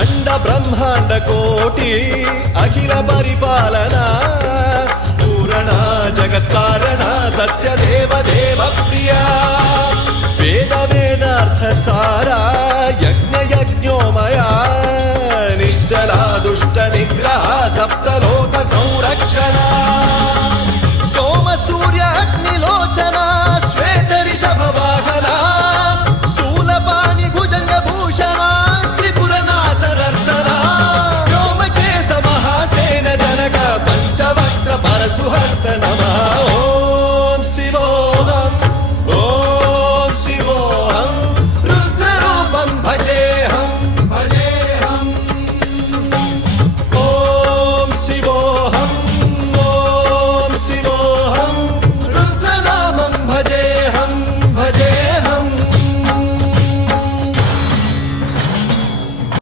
अंड ब्रह्मांड कोटि अखिल परिपालना पूरणा जगत्कारणा सत्यदेव देव प्रिया वेद वेदार्थ सारा यज्ञ यज्ञोमया